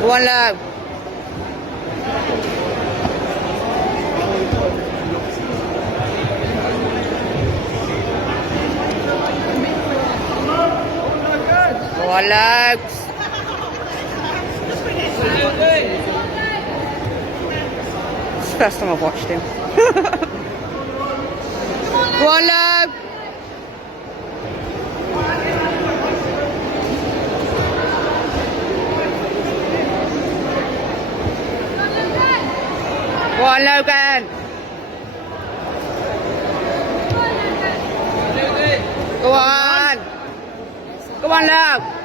Go on, love. Go on, Legs. It's the first time I've watched him. Go on, Love. Go on, Logan. Go on. Go on, Love.